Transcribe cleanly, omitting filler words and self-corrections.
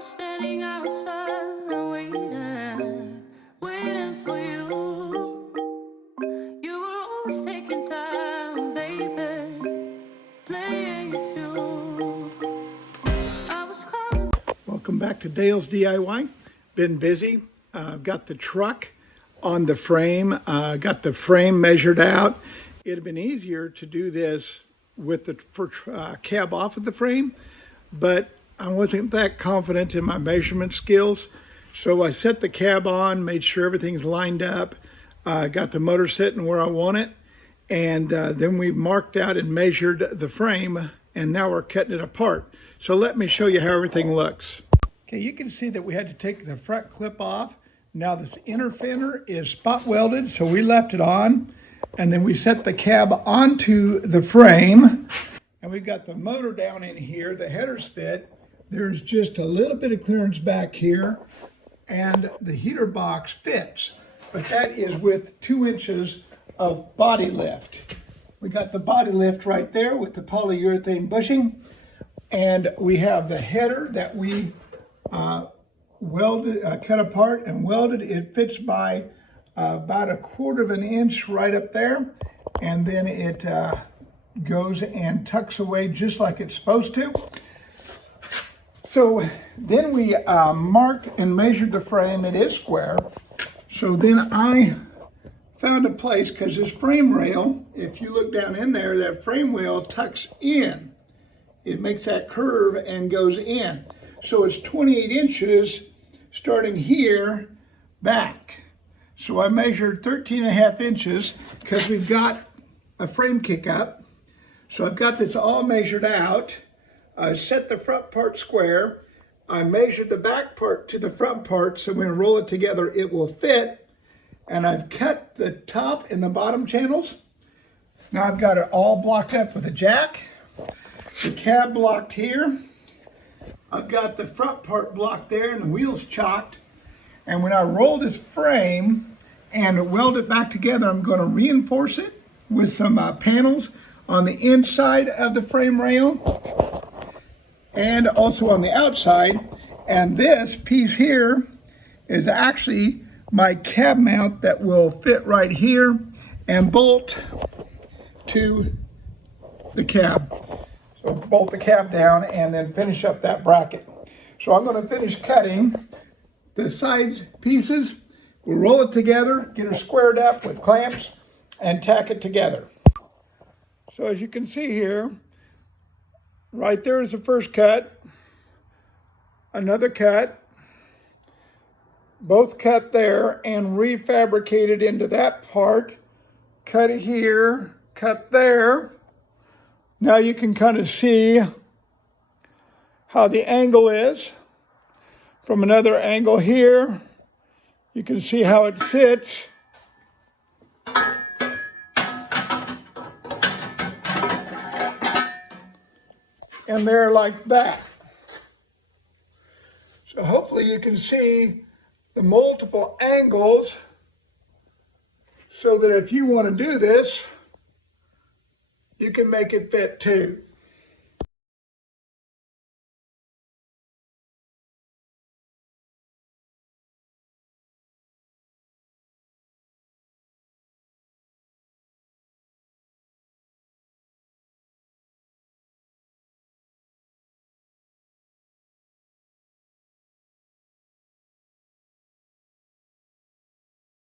standing outside waiting for you. You were always taking time, baby, playing it through. I was calling. Welcome back to Dale's DIY. Been busy. Got the truck on the frame. Got the frame measured out. It'd have been easier to do this with the cab off of the frame, but I wasn't that confident in my measurement skills. So I set the cab on, made sure everything's lined up, got the motor sitting where I want it, and then we marked out and measured the frame, and now we're cutting it apart. So let me show you how everything looks. Okay, you can see that we had to take the front clip off. Now this inner fender is spot welded, so we left it on, and then we set the cab onto the frame, and we've got the motor down in here. The headers fit. There's just a little bit of clearance back here, and the heater box fits, but that is with 2 inches of body lift. We got the body lift right there with the polyurethane bushing, and we have the header that we cut apart and welded. It fits by about 1/4 of an inch right up there, and then it goes and tucks away just like it's supposed to. So then we marked and measured the frame. It is square. So then I found a place, because this frame rail, if you look down in there, that frame rail tucks in. It makes that curve and goes in. So it's 28 inches starting here back. So I measured 13.5 inches because we've got a frame kick up. So I've got this all measured out. I set the front part square. I measured the back part to the front part, so when we roll it together, it will fit. And I've cut the top and the bottom channels. Now I've got it all blocked up with a jack. The cab blocked here. I've got the front part blocked there and the wheels chocked. And when I roll this frame and weld it back together, I'm going to reinforce it with some panels on the inside of the frame rail and also on the outside. And this piece here is actually my cab mount that will fit right here and bolt to the cab. So bolt the cab down and then finish up that bracket. So I'm going to finish cutting the sides pieces. We'll roll it together, get it squared up with clamps, and tack it together. So as you can see here, right there is the first cut, another cut, both cut there and refabricated into that part, cut here, cut there. Now you can kind of see how the angle is. From another angle here, you can see how it sits. And they're like that. So hopefully you can see the multiple angles so that if you want to do this, you can make it fit too.